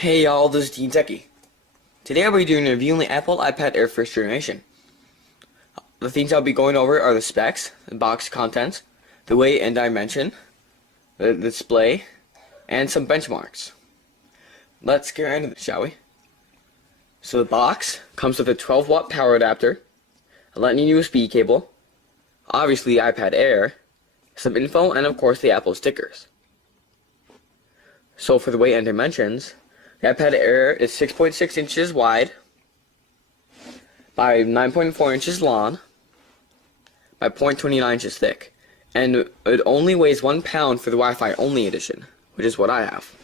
Hey y'all, this is TeenTechie. Today I'll be doing a review on the Apple iPad Air first generation. The things I'll be going over are the specs, the box contents, the weight and dimension, the display, and some benchmarks. Let's get into it, shall we? So the box comes with a 12-watt power adapter, a Lightning USB cable, obviously iPad Air, some info, and of course the Apple stickers. So for the weight and dimensions, the iPad Air is 6.6 inches wide by 9.4 inches long by 0.29 inches thick, and it only weighs 1 pound for the Wi-Fi only edition, which is what I have.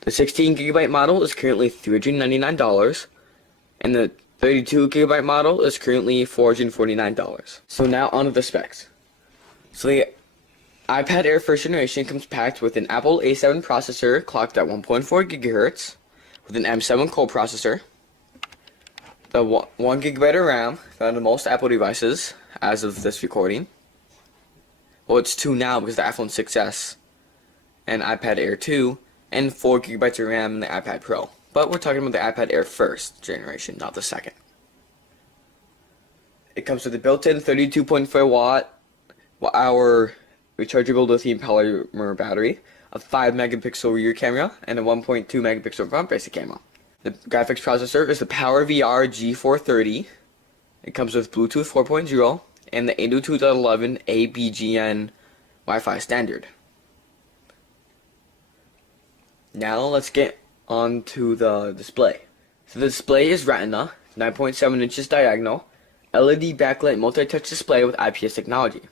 The 16GB model is currently $399, and the 32GB model is currently $449. So now onto the specs. So the iPad Air first generation comes packed with an Apple A7 processor clocked at 1.4 GHz with an M7 core processor, the 1 GB of RAM found in most Apple devices as of this recording. Well, it's 2 now because the iPhone 6s and iPad Air 2, and 4 GB of RAM in the iPad Pro. But we're talking about the iPad Air first generation, not the second. It comes with a built-in 32.4 watt-hour rechargeable lithium polymer battery, a 5 megapixel rear camera, and a 1.2 megapixel front-facing camera. The graphics processor is the PowerVR G430. It comes with Bluetooth 4.0 and the 802.11 ABGN Wi-Fi standard. Now let's get on to the display. So the display is Retina, 9.7 inches diagonal, LED backlit multi-touch display with IPS technology.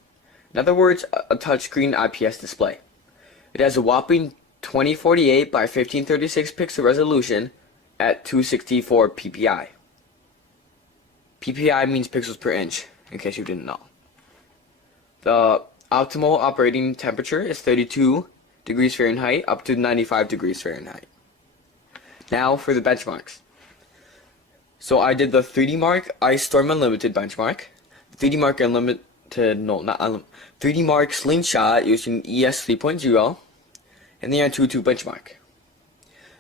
In other words, a touchscreen IPS display. It has a whopping 2048 by 1536 pixel resolution at 264 ppi. Ppi means pixels per inch, in case you didn't know. The optimal operating temperature is 32 degrees Fahrenheit up to 95 degrees Fahrenheit. Now for the benchmarks. So I did the 3D Mark Ice Storm Unlimited benchmark, 3D Mark Unlimited, 3D Mark Slingshot using ES 3.0, and the Antutu benchmark.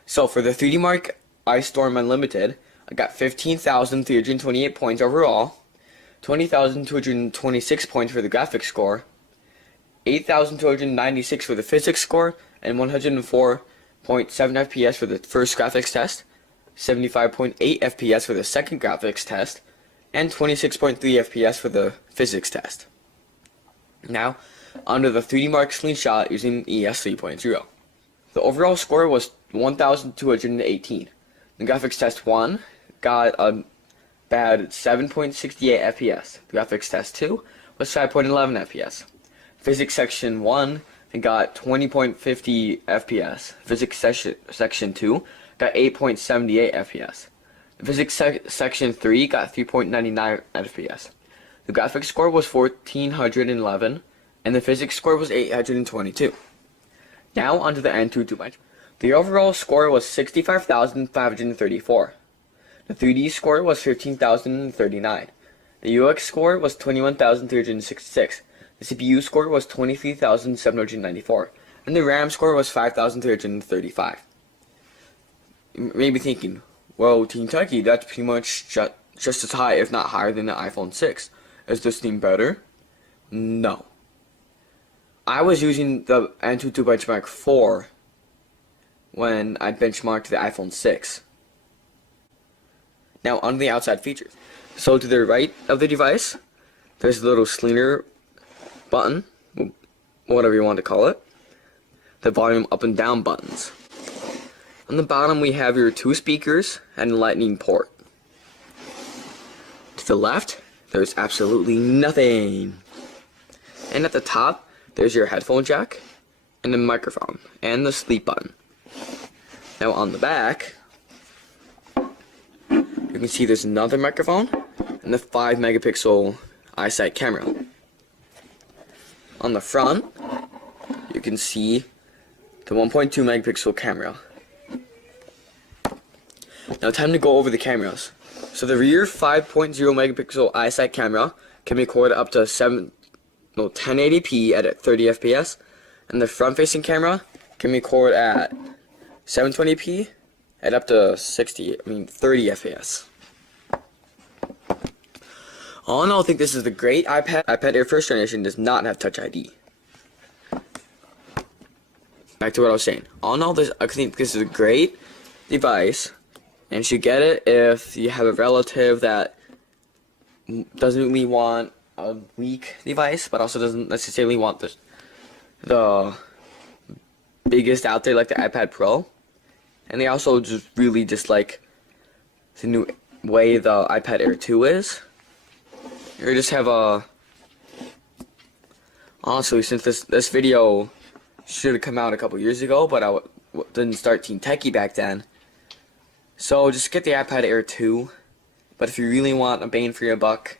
So for the 3D Mark Ice Storm Unlimited, I got 15,328 points overall, 20,226 points for the graphics score, 8,296 for the physics score, and 104.7 FPS for the first graphics test, 75.8 FPS for the second graphics test, and 26.3 FPS for the physics test. Now, onto the 3D Mark Slingshot using ES 3.0. The overall score was 1,218. The graphics test 1 got a bad 7.68 FPS. The graphics test 2 was 5.11 FPS. Physics section 1 got 20.50 FPS. Physics section 2 got 8.78 FPS. The physics section 3 got 3.99 FPS. The graphics score was 1411, and the physics score was 822. Now onto the Antutu benchmark. The overall score was 65,534. The 3D score was 15,039. The UX score was 21,366. The CPU score was 23,794. And the RAM score was 5,335. You may be thinking, well, TeenTechie, that's pretty much just as high, if not higher, than the iPhone 6. Is this thing better? No. I was using the Antutu benchmark 4 when I benchmarked the iPhone 6. Now on the outside features. So to the right of the device, there's a little slinger button, whatever you want to call it. The volume up and down buttons. On the bottom we have your 2 speakers and a lightning port. To the left, there's absolutely nothing. And at the top, there's your headphone jack, and the microphone, and the sleep button. Now on the back, you can see there's another microphone, and the 5 megapixel iSight camera. On the front, you can see the 1.2 megapixel camera. Now time to go over the cameras. So the rear 5.0 megapixel iSight camera can record up to 1080p at 30 FPS, and the front facing camera can record at 720p at up to 30 FPS. All in all, I think this is a great iPad. iPad Air first generation does not have Touch ID. Back to what I was saying. All in all, I think this is a great device, and you should get it if you have a relative that doesn't really want a weak device, but also doesn't necessarily want the biggest out there like the iPad Pro. And they also just really dislike the new way the iPad Air 2 is. Or just have a... Honestly, since this video should have come out a couple years ago, but I didn't start TeenTechie back then. So just get the iPad Air 2. But if you really want a bang for your buck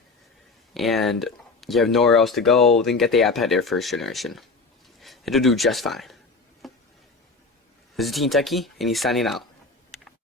and you have nowhere else to go, then get the iPad Air first generation. It'll do just fine. This is TeenTechie, and he's signing out.